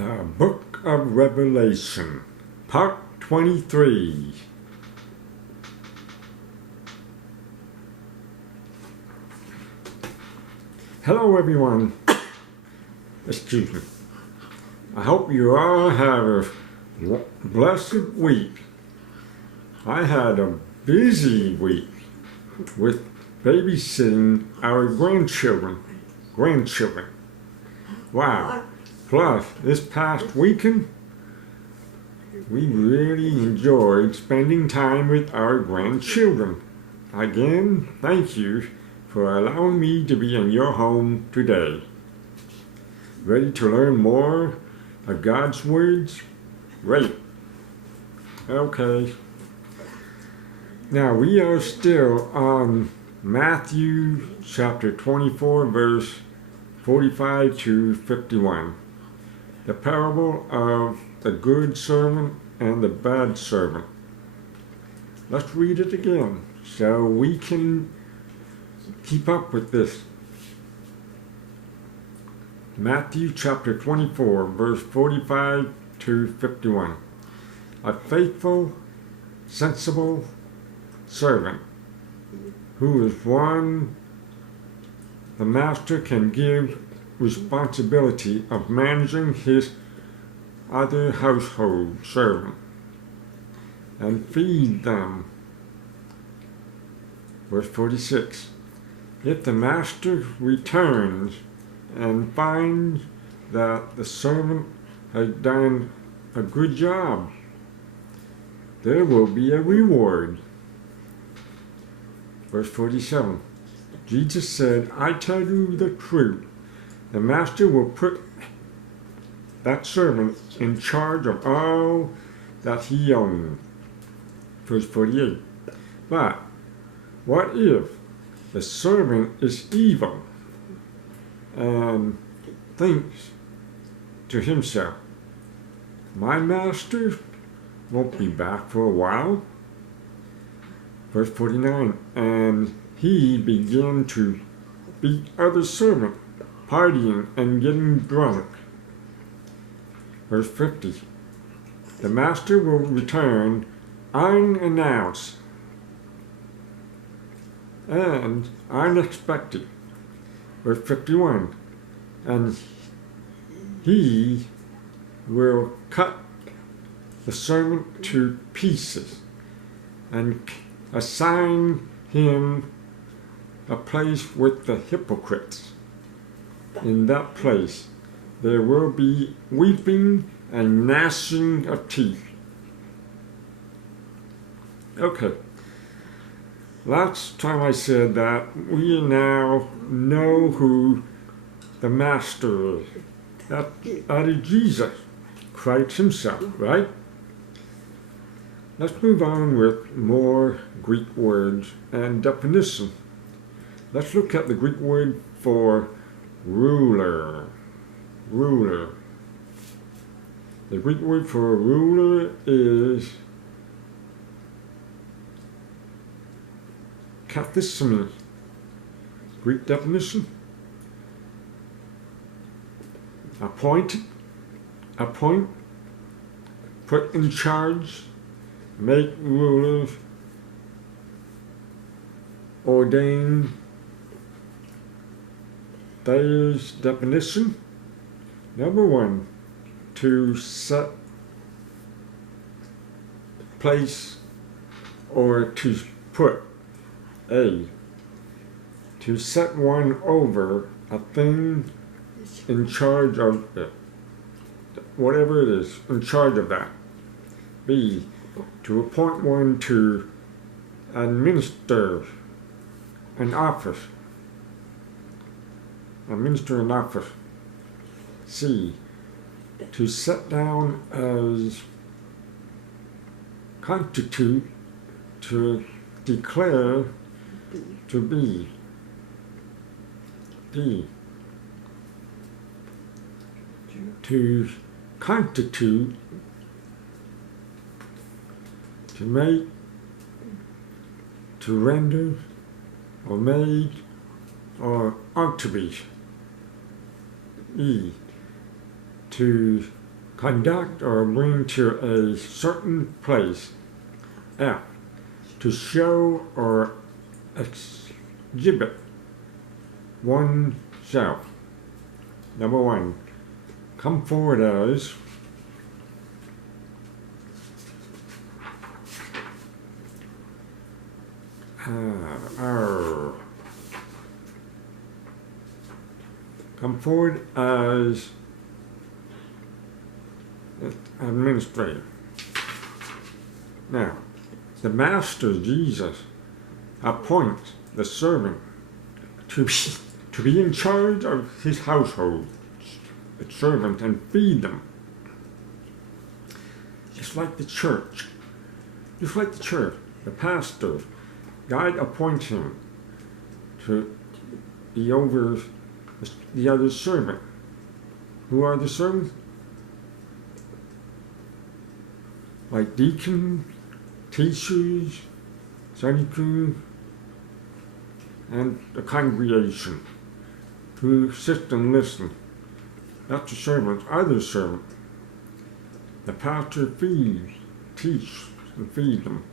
The Book of Revelation, Part 23. Hello everyone. Excuse me. I hope you all have a blessed week. I had a busy week with babysitting our grandchildren. Wow. Plus, this past weekend, we really enjoyed spending time with our grandchildren. Again, thank you for allowing me to be in your home today. Ready to learn more of God's words? Great. Okay. Now, we are still on Matthew chapter 24, verse 45 to 51. The parable of the good servant and the bad servant. Let's read it again so we can keep up with this. Matthew chapter 24, verse 45 to 51. A faithful, sensible servant who is one the master can give responsibility of managing his other household servant and feed them. Verse 46. If the master returns and finds that the servant has done a good job, there will be a reward. Verse 47. Jesus said, I tell you the truth. The master will put that servant in charge of all that he owns. Verse 48. But what if the servant is evil and thinks to himself, my master won't be back for a while? Verse 49. And he began to beat other servants, partying and getting drunk. Verse 50. The master will return unannounced and unexpected. Verse 51. And he will cut the servant to pieces and assign him a place with the hypocrites. In that place, there will be weeping and gnashing of teeth. Okay. Last time I said that we now know who the master is. That is Jesus, Christ himself, right? Let's move on with more Greek words and definition. Let's look at the Greek word for ruler. The Greek word for ruler is kathysmi. Greek definition: appoint, put in charge, make rulers, ordain. There's definition. Number one, to set, place, or to put. A, to set one over a thing in charge of it. Whatever it is, in charge of that. B, to appoint one to administer an office. Administer an office. C, to set down as constitute, to declare to be. D, to constitute, to make, to render, or made, or ought to be. E, to conduct or bring to a certain place. F, to show or exhibit oneself. Number 1, come forward as come forward as administrator. Now, the master, Jesus, appoints the servant to be in charge of his household, the servant, and feed them. Just like the church. Just like the church, the pastor, God appoints him to be over the other servant. Who are the servants? Like deacon, teachers, Sunday crew, and the congregation who sit and listen. That's the servant, other servant. The pastor feeds, teaches, and feeds them.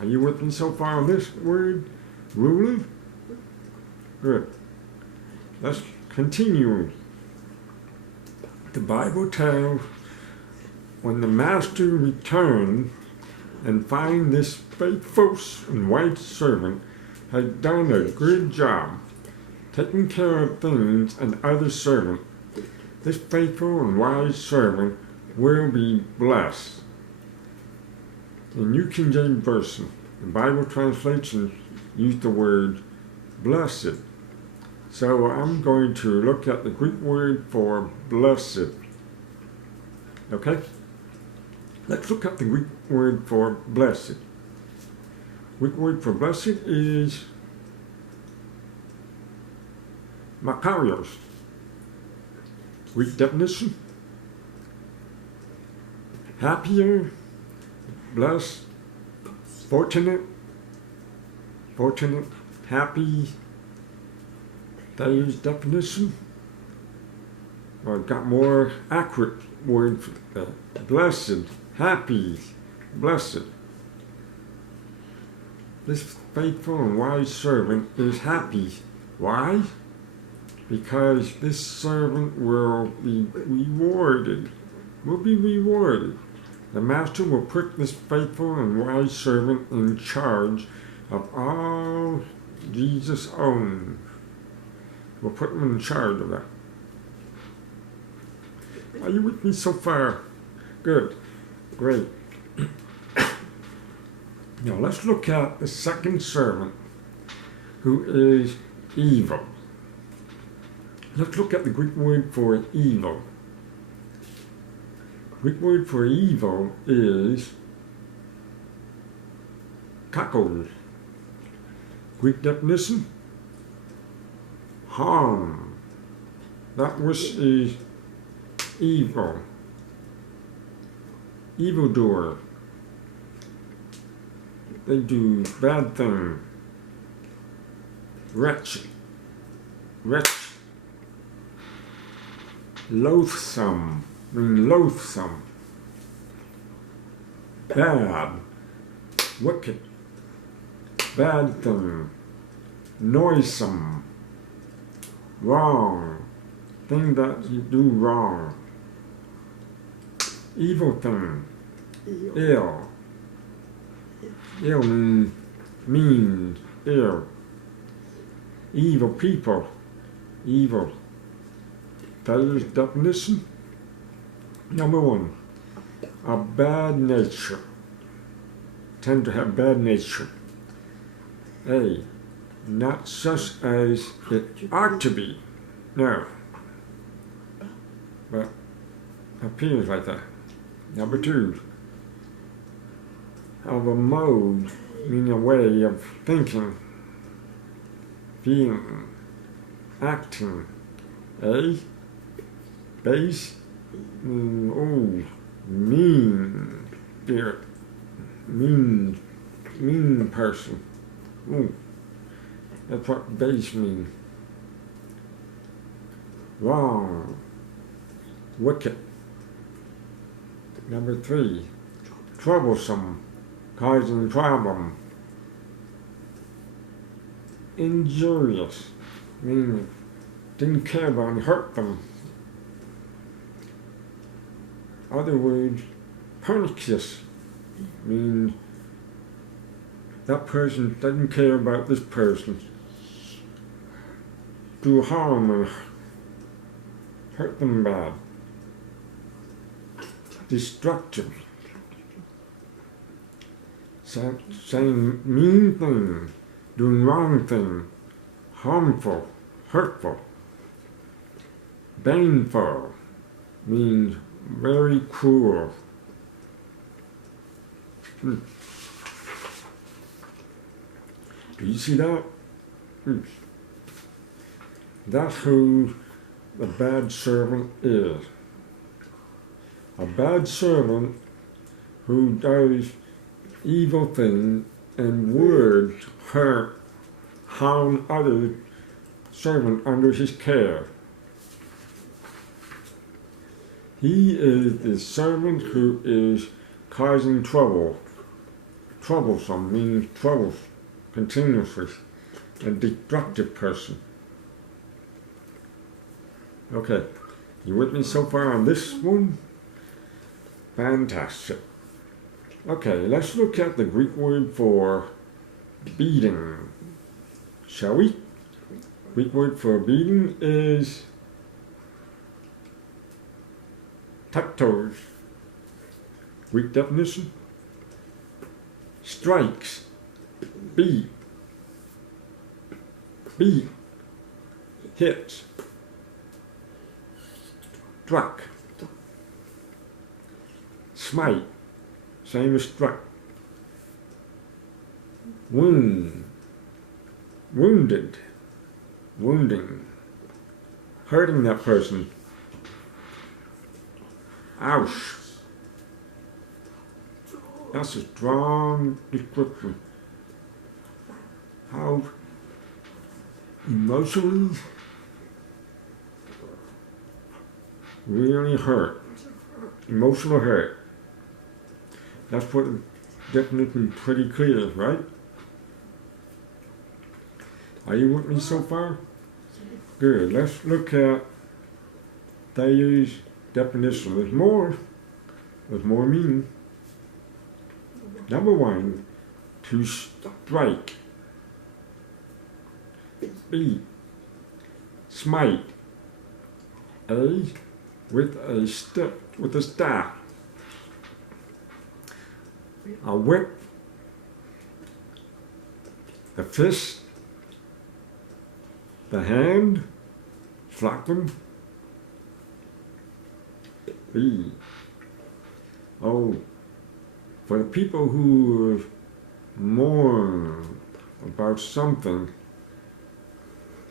Are you with me so far on this word? Ruler? Good. Let's continue. The Bible tells when the master returned and find this faithful and white servant had done a good job taking care of things and other servant, this faithful and wise servant will be blessed. In New King James Version, the Bible translation used the word blessed. So I'm going to look at the Greek word for blessed. Okay? Let's look at the Greek word for blessed. Greek word for blessed is makarios. Greek definition: happier, blessed, fortunate, happy. That is definition. Or got more accurate word for blessed, happy, blessed. This faithful and wise servant is happy. Why? Because this servant will be rewarded. The master will put this faithful and wise servant in charge of all Jesus owns. We'll put him in charge of that. Are you with me so far? Good. Great. Now let's look at the second servant, who is evil. Let's look at the Greek word for evil. Greek word for evil is kakos. Greek definition: harm. That which is evil. Evildoer. They do bad things. Wretch. Loathsome. Loathsome. Bad. Wicked. Bad thing. Noisome. Wrong. Thing that you do wrong. Evil thing. Ill. Ill means ill. Evil people. Evil. That is definition. Number 1. A bad nature. Tend to have bad nature. A. Not such as it ought to be. No. But appears like that. Number 2. Of a mode, meaning a way of thinking, feeling, acting. A. Base. Mean spirit. Mean person. Ooh. That's what base means. Wrong. Wicked. Number 3, troublesome, causing problem. Injurious, meaning didn't care about and hurt them. Other words, pernicious, means that person doesn't care about this person. Do harm or hurt them bad. Destructive, saying mean thing, doing wrong thing, harmful, hurtful. Baneful means very cruel. Do you see that? That's who the bad servant is. A bad servant who does evil things and words hurt, harm other servant under his care. He is the servant who is causing trouble. Troublesome means trouble continuously. A destructive person. Okay, you with me so far on this one? Fantastic. Okay, let's look at the Greek word for beating, shall we? Greek word for beating is taktos. Greek definition: strikes, beat, hits, struck, smite, same as struck, wound, wounded, wounding, hurting that person. Ouch. That's a strong description. How emotionally really hurt. Emotional hurt. That's what the definition pretty clear, right? Are you with me so far? Good. Let's look at Thayer's definition. There's more meaning. Number 1, to strike, beat, smite, with a stick, with a staff, a whip, the fist, the hand, flapping, for the people who mourn about something,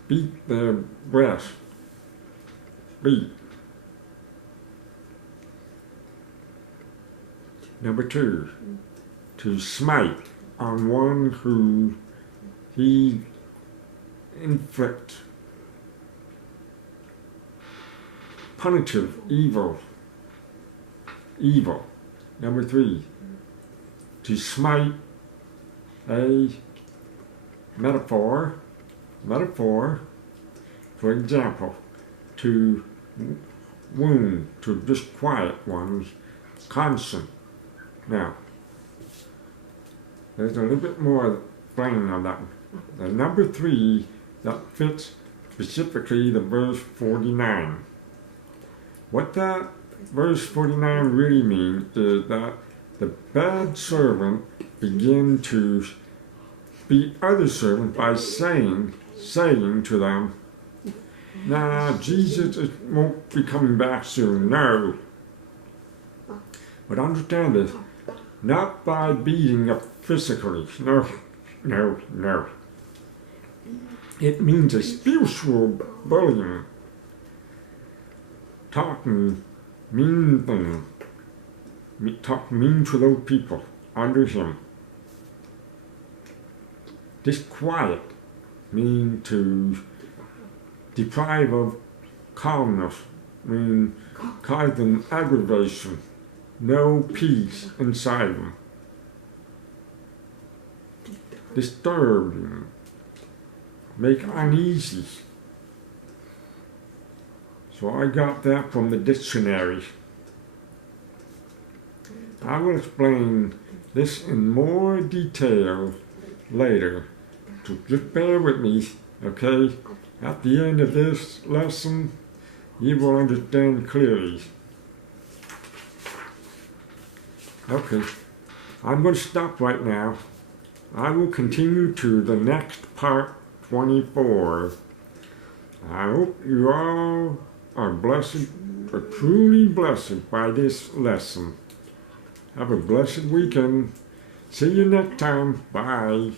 beat their breast, beat. Number 2, to smite on one who he inflicts punitive evil. Number 3, to smite, a metaphor, for example, to wound, to disquiet one's conscience. Now, there's a little bit more explaining on that one. The number 3, that fits specifically the verse 49. What that verse 49 really means is that the bad servant begin to beat other servants by saying to them, nah, Jesus won't be coming back soon, no. But understand this, not by beating up physically, no. It means a spiritual bullying, talking mean things, talk mean to those people under him. Disquiet mean to deprive of calmness, mean cause them aggravation, no peace inside them. Disturbing, make uneasy. So I got that from the dictionary. I will explain this in more detail later, so just bear with me, okay? At the end of this lesson, you will understand clearly. Okay, I'm going to stop right now. I will continue to the next part 24. I hope you all are blessed, are truly blessed by this lesson. Have a blessed weekend. See you next time. Bye.